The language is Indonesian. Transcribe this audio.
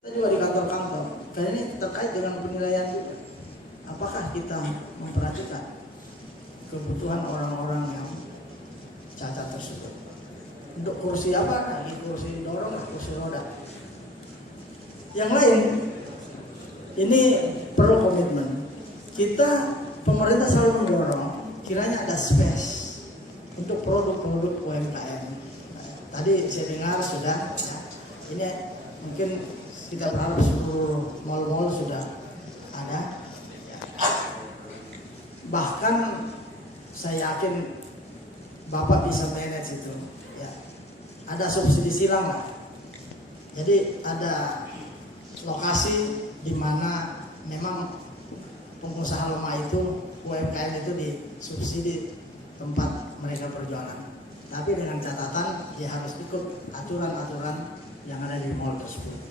Kita juga di kantor-kantor, karena ini terkait dengan penilaian juga. Apakah kita memperhatikan kebutuhan orang-orang yang cacat tersebut? Untuk kursi apa? Lagi kursi dorong, kursi roda. Yang lain, ini perlu komitmen. Kita, pemerintah selalu mendorong, kiranya ada space untuk produk-produk UMKM. Tadi saya dengar sudah, ya, ini mungkin kita berharap seluruh mal-mal sudah ada. Bahkan saya yakin Bapak bisa manage itu. Ya. Ada subsidi silang lah. Jadi ada lokasi di mana memang pengusaha lemah itu, UMKM itu disubsidi tempat mereka berjualan. Tapi dengan catatan dia harus ikut aturan-aturan yang ada di mal tersebut.